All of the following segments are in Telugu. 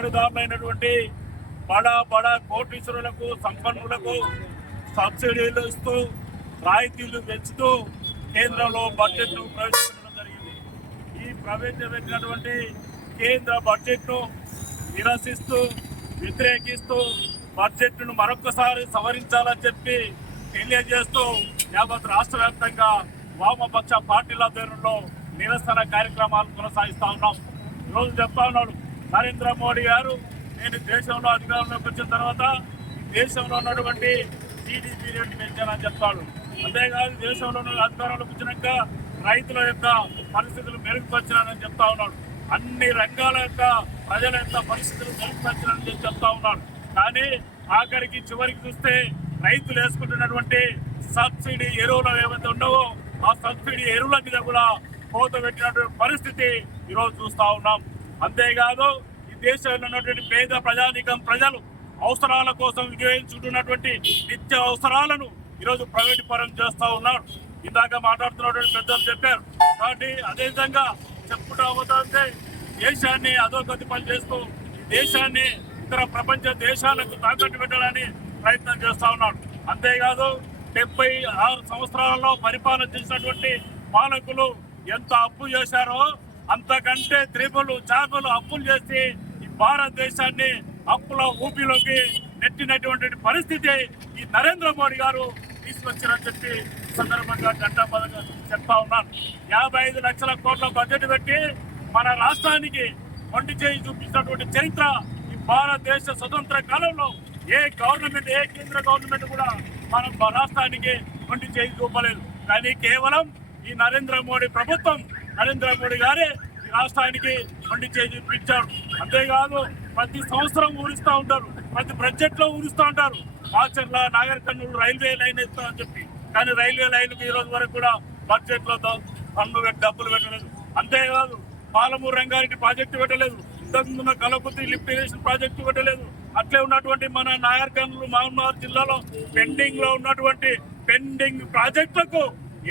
పెట్టుబడిదారులైనటువంటి బడా బడా కోటీశ్వరులకు సంపన్నులకు సబ్సిడీలు ఇస్తూ రాయితీలు పెంచుతూ కేంద్రంలో బడ్జెట్ను ప్రవేశపెట్టడం జరిగింది. ఈ ప్రవేశపెట్టినటువంటి కేంద్ర బడ్జెట్ను నిరసిస్తూ వ్యతిరేకిస్తూ బడ్జెట్ను మరొకసారి సవరించాలని చెప్పి తెలియజేస్తూ యావత్ రాష్ట్ర వ్యాప్తంగా వామపక్ష పార్టీల పేరులో నిరసన కార్యక్రమాలు కొనసాగిస్తా ఉన్నాం. ఈరోజు చెప్తా ఉన్నాడు నరేంద్ర మోడీ గారు నేను దేశంలో అధికారంలోకి వచ్చిన తర్వాత దేశంలో ఉన్నటువంటి జీడిపి రేటు పెంచానని చెప్తాడు అంతేకాదు దేశంలో ఉన్న అధికారంలోకి వచ్చినాక రైతుల యొక్క పరిస్థితులు మెరుగుపరిచానని చెప్తా ఉన్నాడు. అన్ని రంగాల యొక్క ప్రజల యొక్క పరిస్థితులు మెరుగుపరిచానని చెప్పి చెప్తా ఉన్నాడు. కానీ ఆఖరికి చివరికి చూస్తే రైతులు వేసుకుంటున్నటువంటి సబ్సిడీ ఎరువులు ఏవైతే ఉండవో ఆ సబ్సిడీ ఎరువుల మీద కూడా కోత పెట్టినటువంటి పరిస్థితి ఈరోజు చూస్తా ఉన్నాం. అంతేకాదు ఈ దేశంలో ఉన్నటువంటి పేద ప్రజానికం ప్రజలు అవసరాల కోసం వినియోగించుకుంటున్నటువంటి నిత్య అవసరాలను ఈరోజు ప్రైవేట్ పరం చేస్తూ ఉన్నారు. ఇందాక మాట్లాడుతున్నటువంటి పెద్దలు చెప్పారు. కాబట్టి అదేవిధంగా చెప్పుకుంటూ పోతుంటే దేశాన్ని అధోగతి పని చేస్తూ ఈ దేశాన్ని ఇతర ప్రపంచ దేశాలకు తాకట్టు పెట్టడానికి ప్రయత్నం చేస్తూ ఉన్నాడు అంతేకాదు డెబ్బై ఆరు సంవత్సరాలలో పరిపాలన చేసినటువంటి పాలకులు ఎంత అప్పు చేశారో అంతకంటే త్రిపులు చాపలు అప్పులు చేసి ఈ భారతదేశాన్ని అప్పుల ఊపిలోకి నెట్టినటువంటి పరిస్థితి ఈ నరేంద్ర మోడీ గారు తీసుకొచ్చారని చెప్పి సందర్భంగా సందర్భంగా పథకం చెప్తా ఉన్నాను. యాభై ఐదు లక్షల కోట్ల బడ్జెట్ పెట్టి మన రాష్ట్రానికి వంటి చేయి చూపించినటువంటి చరిత్ర ఈ భారతదేశ స్వతంత్ర కాలంలో ఏ గవర్నమెంట్ ఏ కేంద్ర గవర్నమెంట్ కూడా మన రాష్ట్రానికి వంటి చేయి చూపలేదు. కానీ కేవలం ఈ నరేంద్ర మోడీ ప్రభుత్వం నరేంద్ర మోడీ గారే ఈ రాష్ట్రానికి వండి చేయించారు అంతేకాదు ప్రతి సంవత్సరం ఊరిస్తూ ఉంటారు. ప్రతి బడ్జెట్లో ఊరిస్తూ ఉంటారు. ఆచర్ల నాగర్ కర్నూలు రైల్వే లైన్ ఇస్తామని చెప్పి. కానీ రైల్వే లైన్ ఈ రోజు వరకు కూడా బడ్జెట్లో పన్ను డబ్బులు పెట్టలేదు. అంతేకాదు పాలమూరు రంగారెడ్డి ప్రాజెక్టు పెట్టలేదు. ఇంతకుముందు కలపతి లిఫ్ట్ ఇరిగేషన్ ప్రాజెక్టు పెట్టలేదు. అట్లే ఉన్నటువంటి మన నాగర్ కర్నూలు మహబూబ్నగర్ జిల్లాలో పెండింగ్లో ఉన్నటువంటి పెండింగ్ ప్రాజెక్టులకు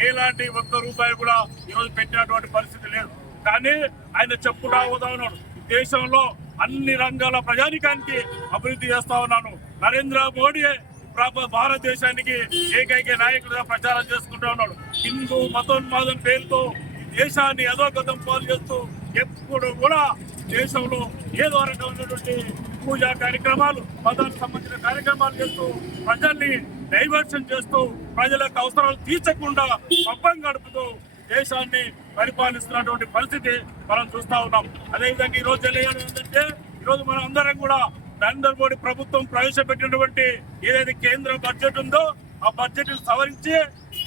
ఎలాంటి ఒక్క రూపాయి కూడా ఈరోజు పెట్టినటువంటి పరిస్థితి లేదు. కానీ ఆయన చెప్పుడా పోతా ఉన్నాడు. దేశంలో అన్ని రంగాల ప్రజానికానికి అభివృద్ధి చేస్తా ఉన్నాను. నరేంద్ర మోడీ భారతదేశానికి ఏకైక నాయకుడిగా ప్రచారం చేసుకుంటా ఉన్నాడు. హిందూ మతోన్మాదం పేరుతో దేశాన్ని అధోగతం పాలు చేస్తూ ఎప్పుడు కూడా దేశంలో ఏదో రకమైనటువంటి పూజా కార్యక్రమాలు మతానికి సంబంధించిన కార్యక్రమాలు చేస్తూ ప్రజల్ని డైవర్షన్ చేస్తూ ప్రజలకు అవసరాలు తీర్చకుండా పబ్బం గడుపుతూ దేశాన్ని పరిపాలిస్తున్నటువంటి పరిస్థితి మనం చూస్తూ ఉన్నాం. అదేవిధంగా ఈ రోజు తెలియాలి ఏంటంటే ఈరోజు మనం అందరం కూడా నరేంద్ర మోడీ ప్రభుత్వం ప్రవేశపెట్టినటువంటి ఏదైతే కేంద్ర బడ్జెట్ ఉందో ఆ బడ్జెట్ సవరించి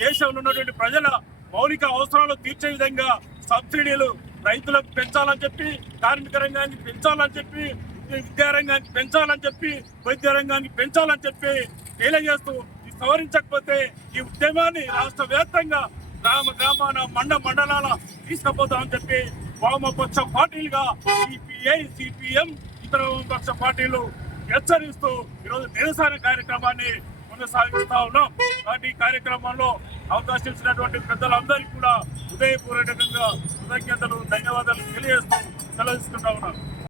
దేశంలో ఉన్నటువంటి ప్రజల మౌలిక అవసరాలు తీర్చే విధంగా సబ్సిడీలు రైతులకు పెంచాలని చెప్పి కార్మిక రంగాన్ని పెంచాలని చెప్పి విద్యారంగాన్ని పెంచాలని చెప్పి వైద్య రంగాన్ని పెంచాలని చెప్పి తెలియజేస్తూ ఇది సవరించకపోతే ఈ ఉద్యమాన్ని రాష్ట్ర వ్యాప్తంగా గ్రామ గ్రామాన మండ మండలాల తీసుకుపోతామని చెప్పి వామపక్ష పార్టీలుగా సిపిఐ సిపిఎం ఇతర వామపక్ష పార్టీలు హెచ్చరిస్తూ ఈరోజు నిరసన కార్యక్రమాన్ని కొనసాగిస్తా ఉన్నాం. కాబట్టి ఈ కార్యక్రమంలో అవకాశం ఇచ్చినటువంటి పెద్దలందరికీ కూడా హృదయపూర్వకంగా కృతజ్ఞతలు ధన్యవాదాలు తెలియజేస్తూ సెలవు తీసుకుంటా ఉన్నాను